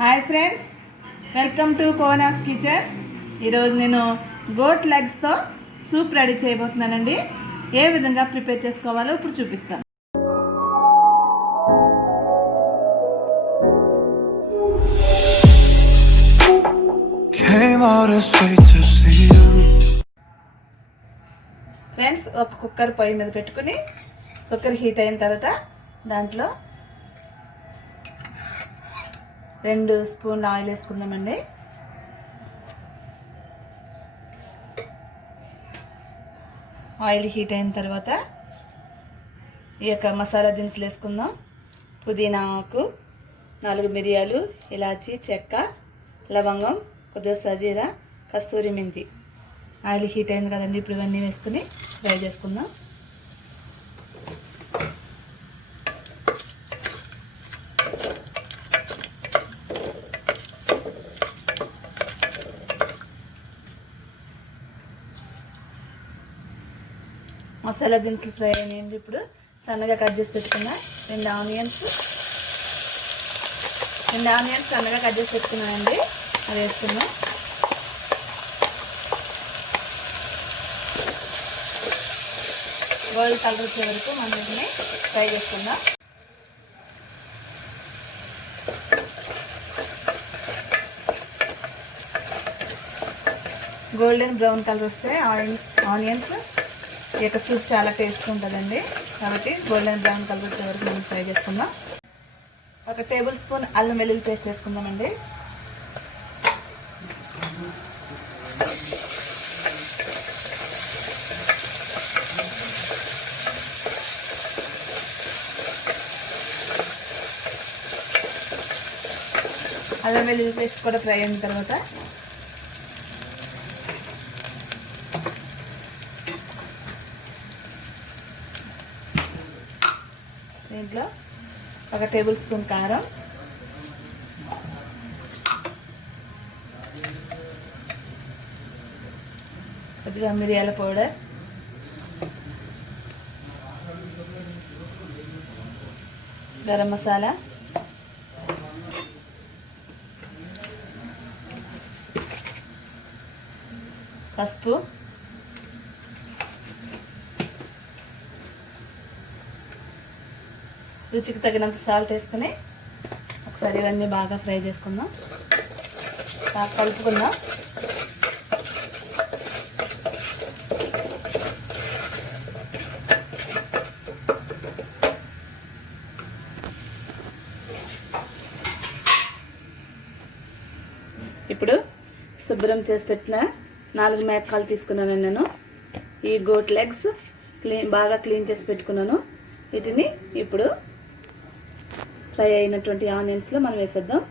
Hi friends, welcome to Kona's kitchen. ఈరోజు నేను goat లెగ్స్తో సూప్ రెడీ చేయబోతున్నానండి. ఏ విధంగా ప్రిపేర్ చేసుకోవాలో ఇప్పుడు చూపిస్తాను. ఫ్రెండ్స్, ఒక కుక్కర్ పొయ్యి మీద పెట్టుకుని కుక్కర్ హీట్ అయిన తర్వాత దాంట్లో 2 స్పూన్ల ఆయిల్ వేసుకుందామండి. ఆయిల్ హీట్ అయిన తర్వాత ఈ యొక్క మసాలా దినుసులు వేసుకుందాం. పుదీనా ఆకు, 4 మిరియాలు, ఇలాచి, చెక్క, లవంగం, కొద్దిగా సజీరా, కస్తూరి మెంతి. ఆయిల్ హీట్ అయింది కదండి, ఇప్పుడు ఇవన్నీ వేసుకుని ఫ్రై చేసుకుందాం. మసాలా దినుసులు ఫ్రై అయినాయండి. ఇప్పుడు సన్నగా కట్ చేసి పెట్టుకున్నా 2 ఆనియన్స్ సన్నగా కట్ చేసి పెట్టుకున్నానండి. అది వేసుకున్నాం. గోల్డ్ కలర్ వచ్చే వరకు మనం వీటిని ఫ్రై చేసుకుందాం. గోల్డెన్ బ్రౌన్ కలర్ వస్తే ఆనియన్స్ ఈ యొక్క సూప్ చాలా టేస్ట్గా ఉంటుందండి. కాబట్టి గోల్డెన్ బ్రౌన్ కలర్ వచ్చే వరకు మనం ఫ్రై చేసుకుందాం. 1 టేబుల్ స్పూన్ అల్లం వెల్లుల్లి పేస్ట్ వేసుకుందామండి. అల్లం వెల్లుల్లి పేస్ట్ కూడా ఫ్రై అయిన తర్వాత దీంట్లో 1 టేబుల్ స్పూన్ కారం, కొద్దిగా మిరియాల పౌడర్, గరం మసాలా, పసుపు, రుచికి తగినంత సాల్ట్ వేసుకుని ఒకసారి ఇవన్నీ బాగా ఫ్రై చేసుకుందాం. బాగా కలుపుకుందాం. ఇప్పుడు శుభ్రం చేసి పెట్టిన 4 మేకాలు తీసుకున్నాను నేను. ఈ గోట్ లెగ్స్ బాగా క్లీన్ చేసి పెట్టుకున్నాను. వీటిని ఇప్పుడు ఫ్రై అయినటువంటి ఆనియన్స్లో మనం వేసేద్దాం.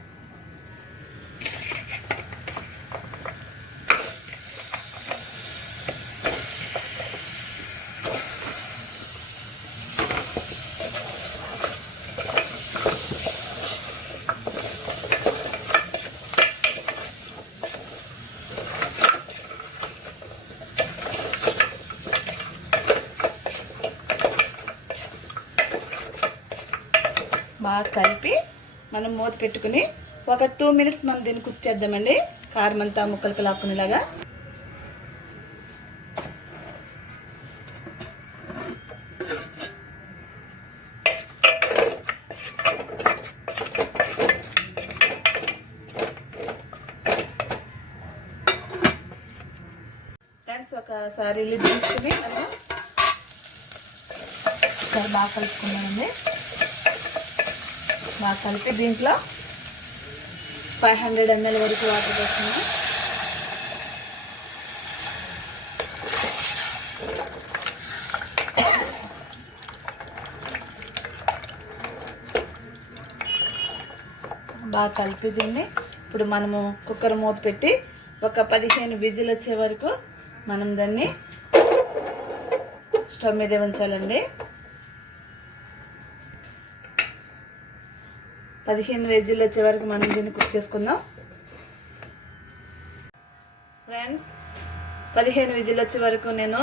బాగా కలిపి మనం మూత పెట్టుకుని ఒక 2 మినిట్స్ మనం దీన్ని కుక్ చేద్దామండి. కారం అంతా ముక్కలకి లాక్కునేలాగా. ఫ్రెండ్స్, ఒకసారి లిడ్ తీసుకుని మనం ఒకసారి బాగా కలుపుకున్నామండి. బాగా కలిపి దీంట్లో 500 ml వరకు వాటర్ వేసుకున్నాం. బాగా కలిపి దీన్ని ఇప్పుడు మనము కుక్కర్ మూత పెట్టి ఒక 15 విజిల్ వచ్చే వరకు మనం దాన్ని స్టవ్ మీద ఉంచాలండి. 15 విజిల్ వచ్చే వరకు మనం దీన్ని కుక్ చేసుకుందాం. ఫ్రెండ్స్, 15 విజిల్ వచ్చే వరకు నేను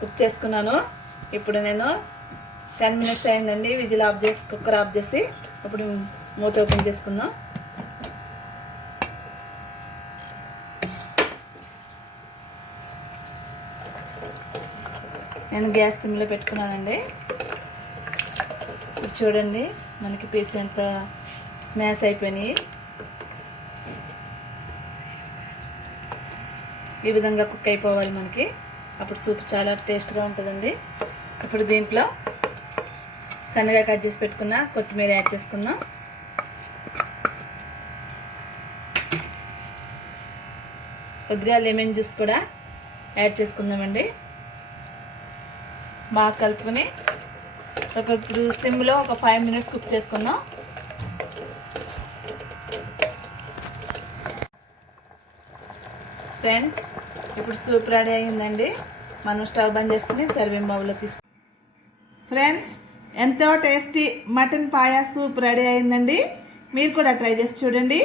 కుక్ చేసుకున్నాను. ఇప్పుడు నేను 10 మినిట్స్ అయిందండి. విజిల్ ఆఫ్ చేసి కుక్కర్ ఆఫ్ చేసి ఇప్పుడు మూత ఓపెన్ చేసుకుందాం. నేను గ్యాస్ సిమ్లో పెట్టుకున్నానండి. ఇప్పుడు చూడండి మనకి పీస్ ఎంత స్మాష్ అయిపోయినాయి. ఈ విధంగా కుక్ అయిపోవాలి మనకి, అప్పుడు సూప్ చాలా టేస్ట్గా ఉంటుందండి. ఇప్పుడు దీంట్లో సన్నగా కట్ చేసి పెట్టుకున్న కొత్తిమీర యాడ్ చేసుకుందాం. కొద్దిగా లెమన్ జ్యూస్ కూడా యాడ్ చేసుకుందామండి. బాగా కలుపుకొని ఇప్పుడు సిమ్లో ఒక 5 minutes కుక్ చేసుకుందాం. ఫ్రెండ్స్, ఇప్పుడు సూప్ రెడీ అయ్యిందండి. మనం స్టవ్ బంద్ చేసుకుని సర్వింగ్ బౌల్లో తీసుకు. ఫ్రెండ్స్, ఎంతో tasty mutton paya soup ready అయిందండి. మీరు కూడా ట్రై చేసి చూడండి.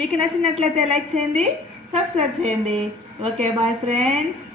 మీకు నచ్చినట్లయితే లైక్ చేయండి, సబ్స్క్రైబ్ చేయండి. Okay, bye friends.